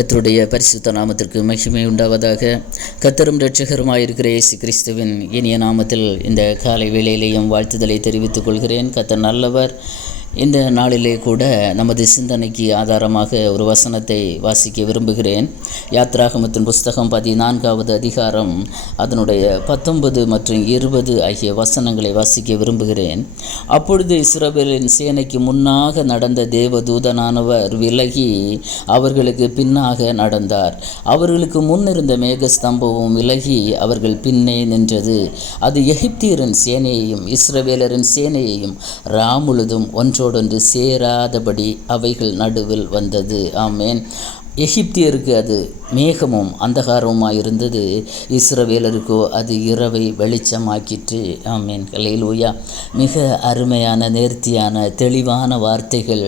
கத்தருடைய பரிசுத்த நாமத்திற்கு மகிமை உண்டாவதாக. கத்தரும் இரட்சகருமாயிருக்கிற இயேசு கிறிஸ்துவின் இனிய நாமத்தில் இந்த காலை வேளையிலேயும் வாழ்த்துதலை தெரிவித்துக் கொள்கிறேன். கத்தர் நல்லவர். இந்த நாளிலே கூட நமது சிந்தனைக்கு ஆதாரமாக ஒரு வசனத்தை வாசிக்க விரும்புகிறேன். யாத்ராகமத்தின் புஸ்தகம் பதினான்காவது அதிகாரம் அதனுடைய பத்தொன்பது மற்றும் இருபது ஆகிய வசனங்களை வாசிக்க விரும்புகிறேன். அப்பொழுது இஸ்ரவேலின் சேனைக்கு முன்னாக நடந்த தேவதூதனானவர் விலகி அவர்களுக்கு பின்னாக நடந்தார். அவர்களுக்கு முன்னிருந்த மேகஸ்தம்பமும் விலகி அவர்கள் பின்னே நின்றது. அது எகிப்தியரின் சேனையையும் இஸ்ரவேலரின் சேனையையும் ராமுழுதும் ஒன்று ஒன்றோடொன்று சேராதபடி அவைகள் நடுவில் வந்தது. ஆமேன். எகிப்தியருக்கு அது மேகமும் அந்தகாரமுமாக இருந்தது இஸ்ரவேலருக்கோ அது இரவை வெளிச்சமாக்கிற்று. ஆமீன். கலையிலூயா மிக அருமையான நேர்த்தியான தெளிவான வார்த்தைகள்.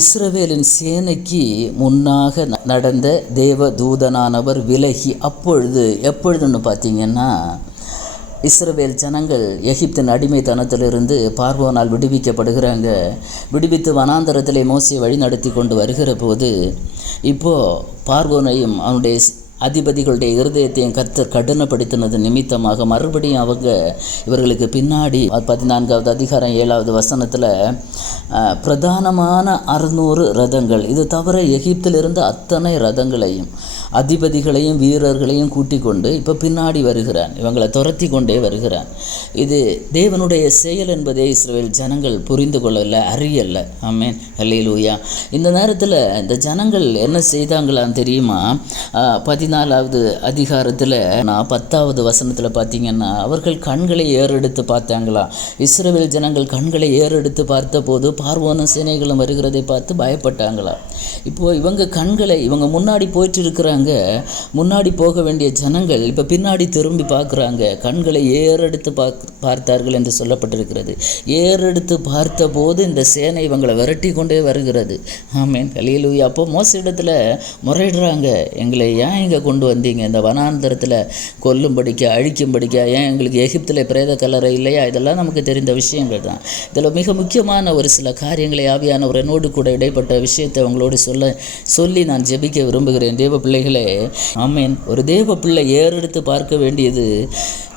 இஸ்ரவேலின் சேனைக்கு முன்னாக நடந்த தேவ தூதனானவர் விலகி அப்பொழுது எப்பொழுதுன்னு பார்த்தீங்கன்னா இஸ்ரவேல் ஜனங்கள் எகிப்தின் அடிமைத்தனத்திலிருந்து பார்வோனால் விடுவிக்கப்படுகிறாங்க. விடுவித்து வனாந்தரத்திலே மோசியை வழிநடத்தி கொண்டு வருகிற போது இப்போது பார்வோனையும் அவனுடைய அதிபதிகளுடைய இருதயத்தையும் கர்த்தர் கடினப்படுத்தினது நிமித்தமாக மறுபடியும் அவங்க இவர்களுக்கு பின்னாடி பதினான்காவது அதிகாரம் ஏழாவது வசனத்தில் பிரதானமான அறுநூறு ரதங்கள். இது தவிர எகிப்திலிருந்து அத்தனை ரதங்களையும் அதிபதிகளையும் வீரர்களையும் கூட்டி கொண்டு இப்போ பின்னாடி வருகிறான். இவங்களை துரத்தி கொண்டே வருகிறான். இது தேவனுடைய செயல் என்பதை இஸ்ரேல் ஜனங்கள் புரிந்து கொள்ளல அறியல. ஆமேன். அல்லையிலூயா இந்த நேரத்தில் இந்த ஜனங்கள் என்ன செய்தாங்களான்னு தெரியுமா? பதினாலாவது அதிகாரத்தில் நான் பத்தாவது வசனத்தில் பார்த்தீங்கன்னா அவர்கள் கண்களை ஏறெடுத்து பார்த்தாங்களா இஸ்ரேல் ஜனங்கள் கண்களை ஏறெடுத்து பார்த்தபோது பார்வோனும் சேனைகளும் வருகிறதை பார்த்து பயப்பட்டாங்களா இப்போ இவங்க கண்களை இவங்க முன்னாடி போயிட்டு இருக்கிறாங்க முன்னாடி போக வேண்டிய ஜனங்கள் இப்போ பின்னாடி திரும்பி பார்க்குறாங்க கண்களை ஏறெடுத்து பார்க் பார்த்தார்கள் என்று சொல்லப்பட்டிருக்கிறது. ஏறெடுத்து பார்த்தபோது இந்த சேனை இவங்களை விரட்டி கொண்டே வருகிறது. ஆமேன். கலியலூயா அப்போ மோச இடத்துல முறையிடுறாங்க எங்களை ஏன் இங்கே கொண்டு வந்தீங்க? இந்த வனாந்தரத்தில் கொல்லும்படிக்க அழிக்கும்படிக்க ஏன் எங்களுக்கு எகிப்தில் பிரேத கலரை இல்லையா? இதெல்லாம் நமக்கு தெரிந்த விஷயங்கள் தான். இதில் மிக முக்கியமான ஒரு சில காரியங்களை ஆவியானவர் என்னோடு கூட இடைப்பட்ட விஷயத்தை உங்களோடு சொல்ல சொல்லி நான் ஜெபிக்க விரும்புகிறேன். தேவ பிள்ளைகளே ஆமேன். ஒரு தேவ பிள்ளை ஏறெடுத்து பார்க்க வேண்டியது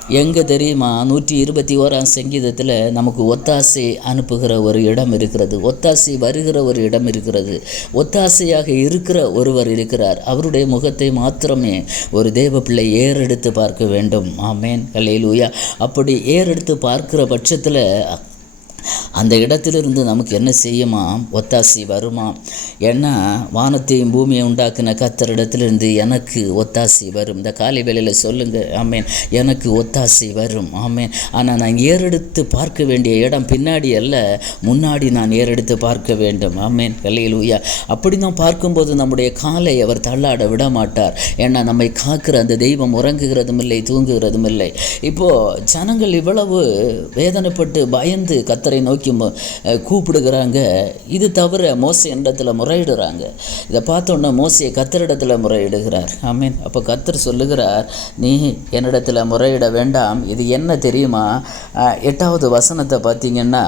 எங்கே தெரியுமா? நூற்றி இருபத்தி ஓராம் சங்கீதத்தில் நமக்கு ஒத்தாசை அனுப்புகிற ஒரு இடம் இருக்கிறது. ஒத்தாசை வருகிற ஒரு இடம் இருக்கிறது. ஒத்தாசையாக இருக்கிற ஒருவர் இருக்கிறார். அவருடைய முகத்தை மாத்திரமே ஒரு தேவ பிள்ளை ஏறெடுத்து பார்க்க வேண்டும். ஆமேன். கலையிலூயா அப்படி ஏறெடுத்து பார்க்கிற பட்சத்தில் அந்த இடத்திலிருந்து நமக்கு என்ன செய்யுமா? ஒத்தாசி வருமா? ஏன்னா வானத்தையும் பூமியை உண்டாக்கின கத்தரிடத்திலிருந்து எனக்கு ஒத்தாசி வரும். இந்த காலை வேளையில் சொல்லுங்கள் ஆமேன். எனக்கு ஒத்தாசி வரும். ஆமேன். ஆனால் நான் ஏறெடுத்து பார்க்க வேண்டிய இடம் பின்னாடி அல்ல முன்னாடி நான் ஏறெடுத்து பார்க்க வேண்டும். ஆமேன். கலையில் ஊயா அப்படி தான் பார்க்கும்போது நம்முடைய காலை அவர் தள்ளாட விட மாட்டார் ஏன்னா நம்மை காக்கிற அந்த தெய்வம் உறங்குகிறதும் இல்லை தூங்குகிறதும் இல்லை இப்போது ஜனங்கள் இவ்வளவு வேதனைப்பட்டு பயந்து கத்தரை நோக்கி கூப்பிடுகிறாங்க. இது தவிர மோசை இடத்துல முறையிடுறாங்க. இதை பார்த்தோன்னே மோசையை கத்தரிடத்தில் முறையிடுகிறார். ஆமீன். அப்போ கத்தர் சொல்லுகிறார் நீ என்னிடத்தில் முறையிட வேண்டாம். இது என்ன தெரியுமா? எட்டாவது வசனத்தை பார்த்தீங்கன்னா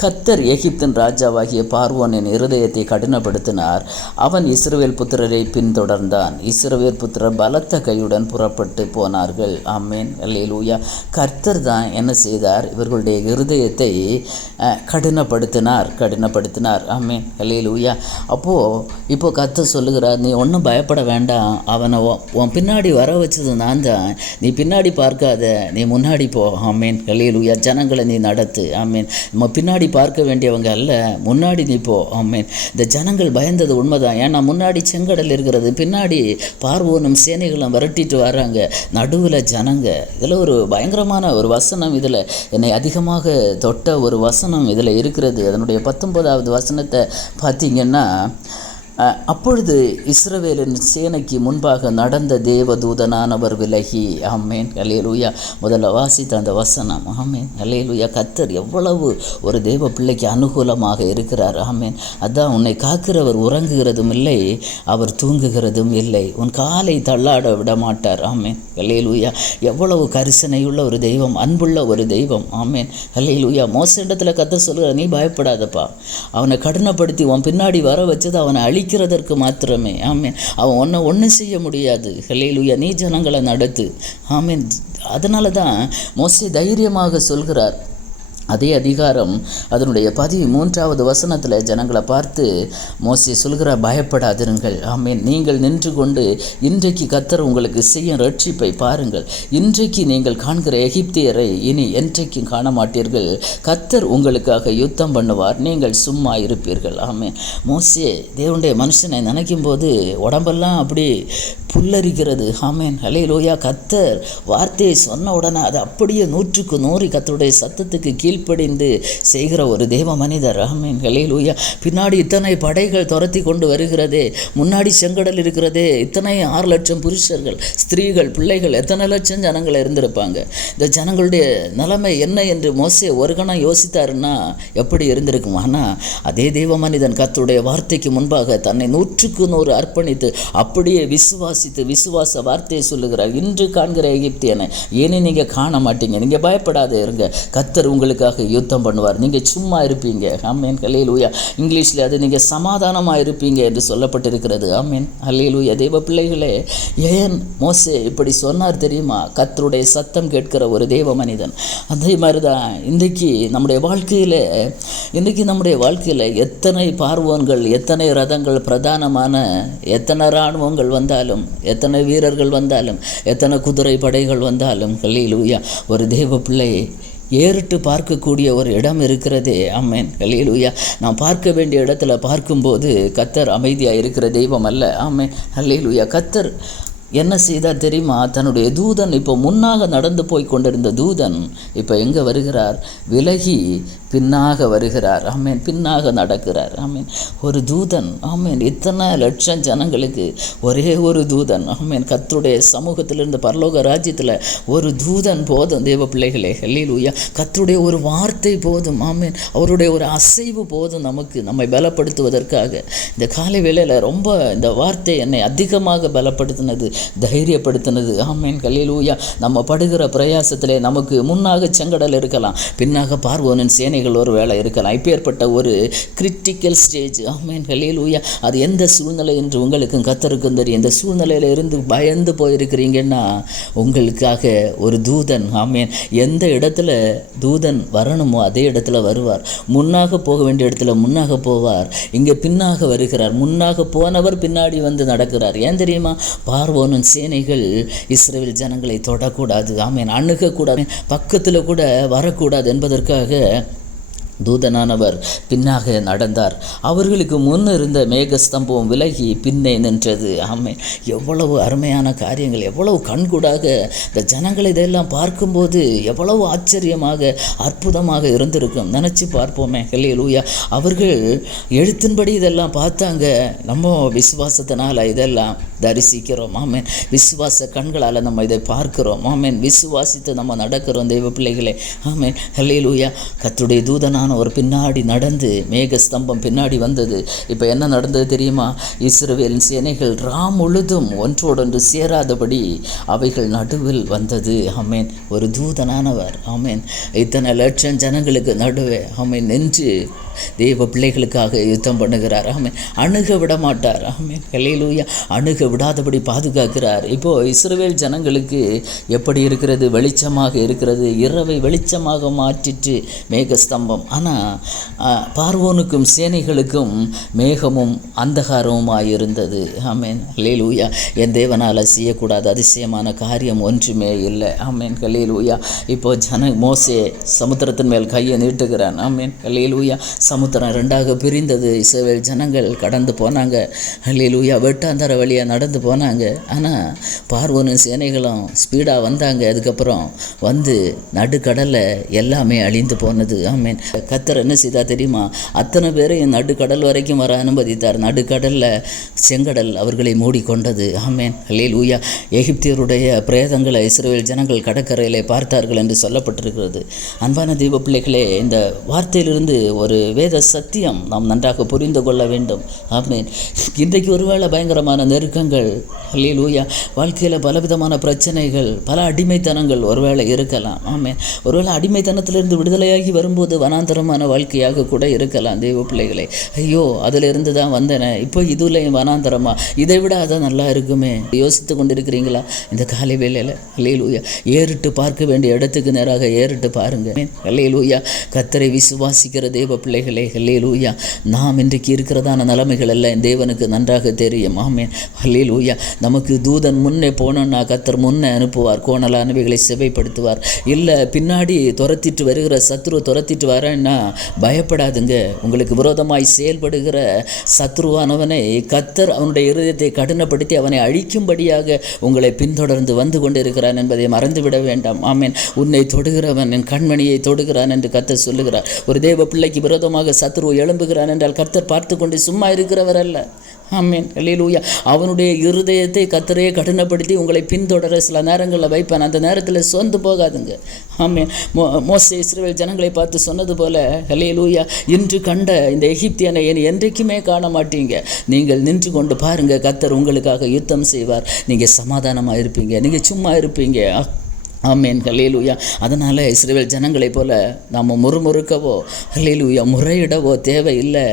கத்தர் எகிப்தின் ராஜாவாகிய பார்வோனின் இருதயத்தை கடினப்படுத்தினார். அவன் இஸ்ரவேல் புத்திரரை பின்தொடர்ந்தான். இஸ்ரவேல் புத்திரர் பலத்த கையுடன் புறப்பட்டு போனார்கள். ஆமேன். அல்லேலூயா. கர்த்தர் தான் என்ன செய்தார்? இவர்களுடைய இருதயத்தை கடினப்படுத்தினார். கடினப்படுத்தினார். ஆமேன். அல்லேலூயா. அப்போது இப்போ கர்த்தர் சொல்லுகிறார் நீ ஒன்றும் பயப்பட வேண்டாம். அவனை உன் உன் பின்னாடி வர வச்சது நான் தான். நீ பின்னாடி பார்க்காத. நீ முன்னாடி போ. ஆமேன். அல்லேலூயா. ஜனங்களை நீ நடத்து. ஆமேன். நம்ம பின்னாடி பார்க்க வேண்டியவங்க அல்ல. முன்னாடி நீ ஐ மீன் இந்த ஜனங்கள் பயந்தது உண்மைதான். ஏன்னா முன்னாடி செங்கடல் இருக்கிறது பின்னாடி பார்வோனும் சேனைகளும் விரட்டிட்டு வர்றாங்க நடுவில் ஜனங்க. இதில் ஒரு பயங்கரமான ஒரு வசனம் இதில். என்னை அதிகமாக தொட்ட ஒரு வசனம் இதில் இருக்கிறது. அதனுடைய பத்தொன்பதாவது வசனத்தை பார்த்தீங்கன்னா அப்பொழுது இஸ்ரவேலின் சேனைக்கு முன்பாக நடந்த தேவதூதனானவர் விலகி ஆமேன் அல்லேலூயா முதல்ல வாசித்த அந்த வசனம் ஆமேன் அல்லேலூயா கத்தர் எவ்வளவு ஒரு தேவ பிள்ளைக்கு அனுகூலமாக இருக்கிறார் ஆமேன். அதான் உன்னை காக்கிறவர் உறங்குகிறதும் இல்லை அவர் தூங்குகிறதும் இல்லை. உன் காலை தள்ளாட விட மாட்டார் ஆமேன் அல்லேலூயா எவ்வளவு கரிசனையுள்ள ஒரு தெய்வம் அன்புள்ள ஒரு தெய்வம் ஆமேன் அல்லேலூயா மோச இடத்துல கத்த சொல்லுகிற நீ பயப்படாதப்பா. அவனை கடினப்படுத்தி உன் பின்னாடி வர வச்சது அவனை அழி வைக்கிறதற்கு மாத்திரமே. ஆமீன். அவன் ஒன்றை ஒன்றும் செய்ய முடியாது. ஹலேலுயா நீ ஜனங்களை நடத்து. ஆமீன். அதனால தான் மோசே தைரியமாக சொல்கிறார். அதே அதிகாரம் அதனுடைய பதிவு மூன்றாவது வசனத்தில் ஜனங்களை பார்த்து மோசி சொல்கிற பயப்படாதிருங்கள். ஆமேன். நீங்கள் நின்று கொண்டு இன்றைக்கு கத்தர் உங்களுக்கு செய்யும் ரட்சிப்பை பாருங்கள். இன்றைக்கு நீங்கள் காண்கிற எகிப்தியரை இனி என்றைக்கும் காண மாட்டீர்கள் கத்தர் உங்களுக்காக யுத்தம் பண்ணுவார். நீங்கள் சும்மா இருப்பீர்கள். ஆமேன். மோசே தேவனுடைய மனுஷனை நினைக்கும் போது உடம்பெல்லாம் அப்படி புல்லரிக்கிறது. ஆமேன். ஹலே லோயா கத்தர் வார்த்தையை சொன்ன உடனே அது அப்படியே நூற்றுக்கு நூறு கத்தருடைய சத்தத்துக்கு கீழ் கீழ்ப்படிந்து செய்கிற ஒரு தேவ மனிதர். ஆமீன். ஹலே பின்னாடி இத்தனை படைகள் துரத்தி கொண்டு வருகிறதே. முன்னாடி செங்கடல் இருக்கிறதே. இத்தனை ஆறு லட்சம் புருஷர்கள் ஸ்திரீகள் பிள்ளைகள் எத்தனை லட்சம் ஜனங்கள் இருந்திருப்பாங்க. இந்த ஜனங்களுடைய நிலைமை என்ன என்று மோசே ஒரு கணம் யோசித்தாருன்னா எப்படி இருந்திருக்கும்? ஆனால் அதே தேவ மனிதன் கத்துடைய வார்த்தைக்கு முன்பாக தன்னை நூற்றுக்கு நூறு அர்ப்பணித்து அப்படியே விசுவாசித்து விசுவாச வார்த்தையை சொல்லுகிறார். இன்று காண்கிற எகிப்தியனை. ஏனே நீங்கள் காண மாட்டீங்க. நீங்கள் பயப்படாத இருங்க. கத்தர் உங்களுக்கு உங்களுக்காக யுத்தம் பண்ணுவார். நீங்கள் சும்மா இருப்பீங்க. ஆமேன். கலையிலூயா இங்கிலீஷில் அது நீங்கள் சமாதானமாக இருப்பீங்க என்று சொல்லப்பட்டிருக்கிறது. ஆமேன். அல்லேலூயா தெய்வ பிள்ளைகளே ஏன் மோசே இப்படி சொன்னார் தெரியுமா? கத்தருடைய சத்தம் கேட்கிற ஒரு தேவ மனிதன். அதே மாதிரி தான் இன்றைக்கு நம்முடைய வாழ்க்கையில் இன்றைக்கி நம்முடைய வாழ்க்கையில் எத்தனை பார்வோன்கள் எத்தனை ரதங்கள் பிரதானமான எத்தனை இராணுவங்கள் வந்தாலும் எத்தனை வீரர்கள் வந்தாலும் எத்தனை குதிரை படைகள் வந்தாலும் கல்லிலூயா ஒரு தேவ பிள்ளை ஏறிட்டு பார்க்கக்கூடிய ஒரு இடம் இருக்கிறதே. ஆமேன். ஹல்லேலூயா. நான் பார்க்க வேண்டிய இடத்துல பார்க்கும்போது கத்தர் அமைதியாக இருக்கிற தெய்வம் அல்ல. ஆமேன். ஹல்லேலூயா. கத்தர் என்ன செய்தார் தெரியுமா? தன்னுடைய தூதன் இப்போ முன்னாக நடந்து போய் கொண்டிருந்த தூதன் இப்போ எங்கே வருகிறார்? விலகி பின்னாக வருகிறார். ஆமீன். பின்னாக நடக்கிறார். ஆமீன். ஒரு தூதன். ஆமீன். இத்தனை லட்சம் ஜனங்களுக்கு ஒரே ஒரு தூதன். ஆமீன். கத்தருடைய சமூகத்திலிருந்து பரலோக ராஜ்யத்தில் ஒரு தூதன் போதும். தேவ பிள்ளைகளே ஹல்லேலூயா. கத்தருடைய ஒரு வார்த்தை போதும். ஆமீன். அவருடைய ஒரு அசைவு போதும் நமக்கு. நம்மை பலப்படுத்துவதற்காக. இந்த காலை வேளையில் ரொம்ப இந்த வார்த்தை என்னை அதிகமாக பலப்படுத்தினது. தைரியப்படுத்தினது. ஆமேன் கல்லிலூயா நம்ம படுகிற பிரயாசத்திலே நமக்கு முன்னாக செங்கடல் இருக்கலாம். பின்னாக பார்வோனின் சேனைகள் ஒரு வேலை இருக்கலாம். இப்பேற்பட்ட ஒரு கிரிட்டிக்கல் ஸ்டேஜ் ஆமேன் கல்லிலூயா அது எந்த சூழ்நிலை என்று உங்களுக்கும் கத்தருக்கும் தெரியும். இந்த சூழ்நிலையில இருந்து பயந்து போயிருக்கிறீங்கன்னா உங்களுக்காக ஒரு தூதன் ஆமேன். எந்த இடத்துல தூதன் வரணுமோ அதே இடத்துல வருவார். முன்னாக போக வேண்டிய இடத்துல முன்னாக போவார். இங்கே பின்னாக வருகிறார். முன்னாக போனவர் பின்னாடி வந்து நடக்கிறார். ஏன் தெரியுமா? பார்வோன் பார்வோனின் சேனைகள். இஸ்ரேல் ஜனங்களை தொடக்கூடாது. ஆமேன். அணுகக்கூடாது. பக்கத்தில் கூட வரக்கூடாது என்பதற்காக தூதனானவர் பின்னாக நடந்தார். அவர்களுக்கு முன் இருந்த மேகஸ்தம்பம் விலகி பின்னே நின்றது. ஆமை எவ்வளவு அருமையான காரியங்கள் எவ்வளவு கண்கூடாக இந்த ஜனங்கள் இதெல்லாம் பார்க்கும்போது எவ்வளவு ஆச்சரியமாக அற்புதமாக இருந்திருக்கும். நினச்சி பார்ப்போமே. லூயா அவர்கள் எழுத்தின்படி இதெல்லாம் பார்த்தாங்க. நம்ம விசுவாசத்தினால் இதெல்லாம் தரிசிக்கிறோம். ஆமேன். விசுவாச கண்களால் நம்ம இதை பார்க்கிறோம். ஆமேன். விசுவாசித்து நம்ம நடக்கிறோம் தெய்வ பிள்ளைகளே. ஆமேன். ஹல்லேலூயா. கத்துடைய தூதனான ஒரு பின்னாடி நடந்து மேக ஸ்தம்பம் பின்னாடி வந்தது. இப்போ என்ன நடந்தது தெரியுமா? இஸ்ரவேலின் சேனைகள் ராம் முழுதும் ஒன்றோடொன்று சேராதபடி அவைகள் நடுவில் வந்தது. ஆமேன். ஒரு தூதனானவர். ஆமேன். இத்தனை லட்சம் ஜனங்களுக்கு நடுவே. ஆமேன். நின்று தேவ பிள்ளைகளுக்காக யுத்தம் பண்ணுகிறார். ஆமே அணுக விட மாட்டார் ஆமே கலையிலூயா அணுக விடாதபடி பாதுகாக்கிறார். இப்போ இஸ்ரேல் ஜனங்களுக்கு எப்படி இருக்கிறது? வெளிச்சமாக இருக்கிறது. இரவை வெளிச்சமாக மாற்றிட்டு மேகஸ்தம்பம். ஆனால் பார்வோனுக்கும் சேனைகளுக்கும் மேகமும் அந்தகாரமுமாக இருந்தது ஆமேன். கலையிலூயா என் தேவனால் செய்யக்கூடாது. அதிசயமான காரியம் ஒன்றுமே இல்லை. ஆமேன். கலையிலூயா இப்போ ஜன மோசே சமுத்திரத்தின் மேல் கையை நீட்டுகிறான். ஆமேன். கலையிலூயா சமுத்திரம் ரெண்டாக பிரிந்தது. இஸ்ரேல் ஜனங்கள் கடந்து போனாங்க. ஹல்லேலூயா வெட்டாந்தர வழியாக நடந்து போனாங்க. ஆனால் பார்வனும் சேனைகளும் ஸ்பீடாக வந்தாங்க. அதுக்கப்புறம் வந்து நடுக்கடலில் எல்லாமே அழிந்து போனது. ஆமேன். கத்தர் என்ன செய்தா தெரியுமா? அத்தனை பேரையும் நடுக்கடல் வரைக்கும் வர அனுமதித்தார். நடுக்கடலில் செங்கடல் அவர்களை மூடிக்கொண்டது. ஆமேன். ஹல்லேலூயா. எகிப்தியருடைய பிரேதங்களை இஸ்ரேல் ஜனங்கள் கடற்கரையிலே பார்த்தார்கள் என்று சொல்லப்பட்டிருக்கிறது. அன்பான தீப பிள்ளைகளே இந்த வார்த்தையிலிருந்து ஒரு வேத சத்தியம் நாம் நன்றாக புரிந்து கொள்ள வேண்டும். ஆமீன். இன்றைக்கு ஒருவேளை பயங்கரமான நெருக்கங்கள் அல்லேலூயா வாழ்க்கையில் பலவிதமான பிரச்சனைகள் பல அடிமைத்தனங்கள் ஒருவேளை இருக்கலாம். ஆமென். ஒருவேளை அடிமைத்தனத்திலிருந்து விடுதலையாகி வரும்போது வனாந்தரமான வாழ்க்கையாக கூட இருக்கலாம் தெய்வ பிள்ளைகளை. ஐயோ அதிலிருந்து தான் வந்தேனே. இப்போ இதுலேயும் வனாந்தரமா? இதை விட அதான் நல்லா இருக்குமே. யோசித்து கொண்டிருக்கிறீங்களா? இந்த காலை வேளையில்? அல்லேலூயா. ஏறிட்டு பார்க்க வேண்டிய இடத்துக்கு நேராக ஏறிட்டு பாருங்க. அல்லேலூயா. கத்தரை விசுவாசிக்கிற தேவ பிள்ளைகள் அல்லேலூயா நாம் இன்றைக்கு இருக்கிறதான நிலைமைகள் எல்லாம் தேவனுக்கு நன்றாக தெரியும். ஆமேன். அல்லேலூயா நமக்கு தூதன் முன்னே போனோன்னா கத்தர் முன்னே அனுப்புவார். கோணலானவைகளை செவைப்படுத்துவார். இல்லை பின்னாடி துரத்திட்டு வருகிற சத்ரு துரத்திட்டு வரேன்னா பயப்படாதுங்க. உங்களுக்கு விரோதமாய் செயல்படுகிற சத்ருவானவனை கத்தர் அவனுடைய இருதயத்தை கடினப்படுத்தி அவனை அழிக்கும்படியாக உங்களை பின்தொடர்ந்து வந்து கொண்டிருக்கிறான் என்பதை மறந்துவிட வேண்டாம். ஆமேன். உன்னை தொடுகிறவன் என் கண்மணியை தொடுகிறான் என்று கத்தர் சொல்லுகிறார். ஒரு தேவ பிள்ளைக்கு விரோதமாக சத்ரு எழும்புகிறான் என்றால் கத்தர் பார்த்து கொண்டு சும்மா இருக்கிறவர் அல்ல. ஆமீன். அவனுடைய இருதயத்தை கத்தரையே கடினப்படுத்தி உங்களை பின்தொடர சில நேரங்களில் வைப்பான். அந்த நேரத்தில் சொந்து போகாதுங்க. ஆமீன். மோ மோசே இஸ்ரேல் ஜனங்களை பார்த்து சொன்னது போல அல்லேலூயா இன்று கண்ட இந்த எகிப்தியனை என் என்றைக்குமே காண மாட்டீங்க. நீங்கள் நின்று கொண்டு பாருங்கள் கத்தர் உங்களுக்காக யுத்தம் செய்வார். நீங்கள் சமாதானமாக இருப்பீங்க. நீங்கள் சும்மா இருப்பீங்க. ஆமேன். ஹலேலூயா அதனால் இஸ்ரேல் ஜனங்களைப் போல் நாம் முறுமுறுக்கவோ ஹலேலூயா முறையிடவோ தேவையில்லை.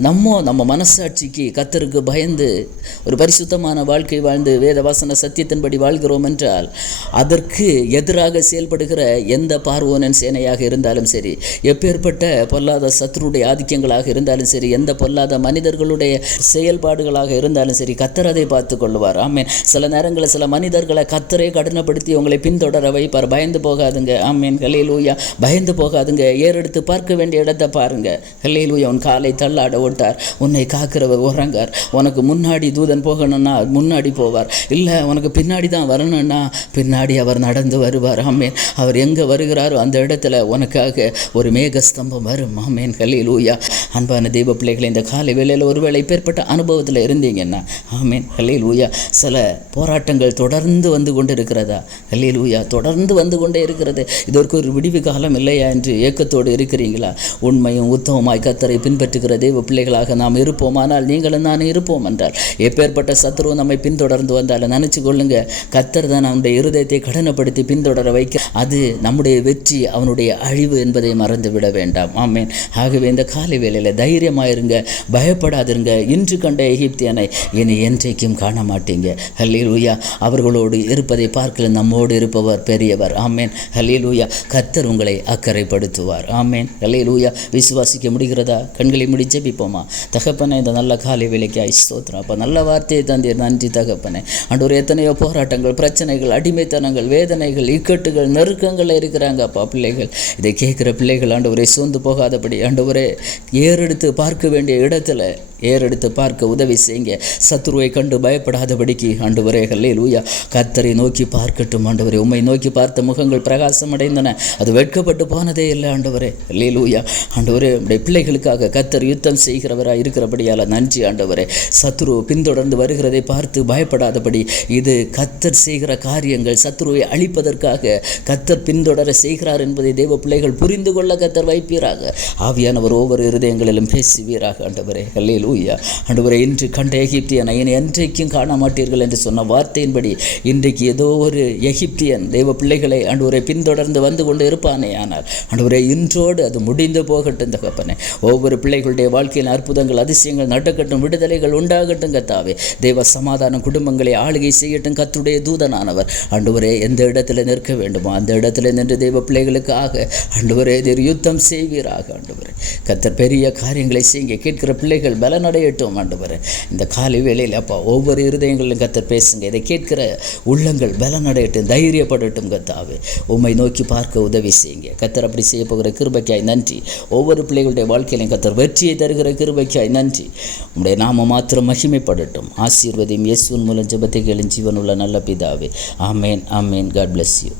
நம்ம நம்ம மனசாட்சிக்கு கத்தருக்கு பயந்து ஒரு பரிசுத்தமான வாழ்க்கை வாழ்ந்து வேதவாசன சத்தியத்தின்படி வாழ்கிறோம் என்றால் அதற்கு எதிராக செயல்படுகிற எந்த பார்வோனன் சேனையாக இருந்தாலும் சரி எப்பேற்பட்ட பொல்லாத சத்ருடைய ஆதிக்கங்களாக இருந்தாலும் சரி எந்த பொல்லாத மனிதர்களுடைய செயல்பாடுகளாக இருந்தாலும் சரி கத்தர் அதை பார்த்து கொள்வார் ஆமேன். சில நேரங்களில் சில மனிதர்களை கத்தரை கடினப்படுத்தி உங்களை பின்தொடர வைப்பார். பயந்து போகாதுங்க. ஆமேன். ஹல்லேலூயா பயந்து போகாதுங்க. ஏறெடுத்து பார்க்க வேண்டிய இடத்தை பாருங்க. ஹல்லேலூயா உன் காலை தள்ளாட ஓட்டார் உன்னை காக்கிறவர் உறங்கார். உனக்கு முன்னாடி தூதன் போகணும்னா முன்னாடி போவார். இல்லை உனக்கு பின்னாடி தான் வரணும்னா பின்னாடி அவர் நடந்து வருவார். ஆமேன். அவர் எங்கே வருகிறாரோ அந்த இடத்துல உனக்காக ஒரு மேகஸ்தம்பம் வரும். ஆமேன். ஹல்லேலூயா அன்பான தெய்வ பிள்ளைகளை இந்த காலை வேளையில் ஒருவேளை பேர்பட்ட அனுபவத்தில் இருந்தீங்கன்னா ஆமேன். ஹல்லேலூயா சில போராட்டங்கள் தொடர்ந்து வந்து கொண்டு இருக்கிறதா ஹல்லேலூயா தொடர்ந்து வந்து கொண்டே இருக்கிறது. இதற்கு ஒரு விடிவு காலம் இல்லையா என்று ஏக்கத்தோடு இருக்கிறீங்களா? உண்மையும் உத்தமமாய் கத்தரை பின்பற்றுகிற தெய்வ பிள்ளைகளாக நாம் இருப்போமானால் நீங்களும் நான் இருப்போம் என்றால் எப்பேற்பட்ட சத்ரு நம்மை பின்தொடர்ந்து வந்தாலும் நினச்சி கொள்ளுங்க. கத்தர் தான் நம்முடைய இருதயத்தை கடனப்படுத்தி பின்தொடர வைக்க அது நம்முடைய வெற்றி அவனுடைய அழிவு என்பதை மறந்து விட வேண்டாம். ஆமேன். ஆகவே இந்த காலை வேளையில் தைரியமாயிருங்க. பயப்படாதிருங்க. இன்று கண்ட எகிப்தியனை இனி என்றைக்கும் காண மாட்டீங்க ஹல்லேலூயா. அவர்களோடு இருப்பதை பார்க்கல நம்மோடு இருப்பவர் பெரியவர். ஆமேன். ஹல்லேலூயா. கத்தர் உங்களை அக்கறைப்படுத்துவார். ஆமேன். ஹல்லேலூயா. விசுவாசிக்க முடிகிறதா? கண்களை முடி ஜெபிப்போமா. தகப்பனே இந்த நல்ல காலை விலைக்கு ஐஸ்தோத்திரம் அப்போ நல்ல வார்த்தையை தந்தீர். நன்றி தகப்பனே. அன்று எத்தனையோ போராட்டங்கள் பிரச்சனைகள் அடிமைத்தனங்கள் வேதனைகள் இக்கட்டுகள் நெருக்கங்கள் இருக்கிறாங்க அப்பா பிள்ளைகள். இதை கேட்குற பிள்ளைகள் ஆண்டவரை சோர்ந்து போகாதபடி ஆண்டவரே ஏறெடுத்து பார்க்க வேண்டிய இடத்துல ஏறெடுத்து பார்க்க உதவி செய்யுங்க. சத்ருவை கண்டு பயப்படாதபடிக்கு ஆண்டவரே ஹல்லே லூயா கத்தரை நோக்கி பார்க்கட்டும் ஆண்டவரே. உம்மை நோக்கி பார்த்த முகங்கள் பிரகாசம் அடைந்தன அது வெட்கப்பட்டு போனதே இல்லை ஆண்டவரே. ஹல்லே லூயா ஆண்டவரே உடைய பிள்ளைகளுக்காக கத்தர் யுத்தம் செய்கிறவராக இருக்கிறபடியால் நன்றி ஆண்டவரே. சத்ரு பின்தொடர்ந்து வருகிறதை பார்த்து பயப்படாதபடி இது கத்தர் செய்கிற காரியங்கள். சத்ருவை அழிப்பதற்காக கத்தர் பின்தொடர செய்கிறார் என்பதை தேவ பிள்ளைகள் புரிந்து கொள்ள கத்தர் வைப்பீராக. ஆவியானவர் ஒவ்வொரு இருதயங்களிலும் பேசுவீராக ஆண்டவரே. ஹல்லேலூயா அன்றுவரை இன்று கண்ட எகிப்தியன் என்னை என்றைக்கும் காண மாட்டீர்கள் என்று சொன்ன வார்த்தையின்படி இன்றைக்கு ஏதோ ஒரு எகிப்தியன் தெய்வ பிள்ளைகளை அன்றுவரை பின்தொடர்ந்து வந்து கொண்டு இருப்பானே ஆனால் அன்றுவரை இன்றோடு அது முடிந்து போகட்டும் தகப்பனே. ஒவ்வொரு பிள்ளைகளுடைய வாழ்க்கையில் அற்புதங்கள் அதிசயங்கள் நடக்கட்டும் விடுதலைகள் உண்டாகட்டும் கத்தாவே தெய்வ சமாதானம் குடும்பங்களை ஆளுகை செய்யட்டும் கத்துடைய தூதனானவர். அன்றுவரே எந்த இடத்துல நிற்க வேண்டுமோ அந்த இடத்துல நின்று தெய்வ பிள்ளைகளுக்காக அன்றுவரே நீர் யுத்தம் செய்வீராக ஆண்டவரே. கத்தர் பெரிய காரியங்களை செய்யுங்க. கேட்கிற பிள்ளைகள் நடையட்டும் ஆண்டவர். இந்த காலை வேளையில் அப்பா ஒவ்வொரு இருதயங்களிலும் கத்தர் பேசுங்க. இதை கேட்கிற உள்ளங்கள் பலனடையட்டும் தைரியப்படட்டும் கத்தாவே உம்மை நோக்கி பார்க்க உதவி செய்யுங்க. கத்தர் அப்படி செய்ய போகிற கிருபைக்காய் நன்றி. ஒவ்வொரு பிள்ளைகளுடைய வாழ்க்கையிலும் கத்தர் வெற்றியை தருகிற கிருபைக்காய் நன்றி. உங்களுடைய நாம மாத்திரம் மகிமைப்படட்டும். ஆசீர்வதியும் இயேசுவின் மூலம் ஜபத்தைகளின் கேளும் ஜீவனுள்ள நல்ல பிதாவே. ஆமேன் ஆமேன். God bless you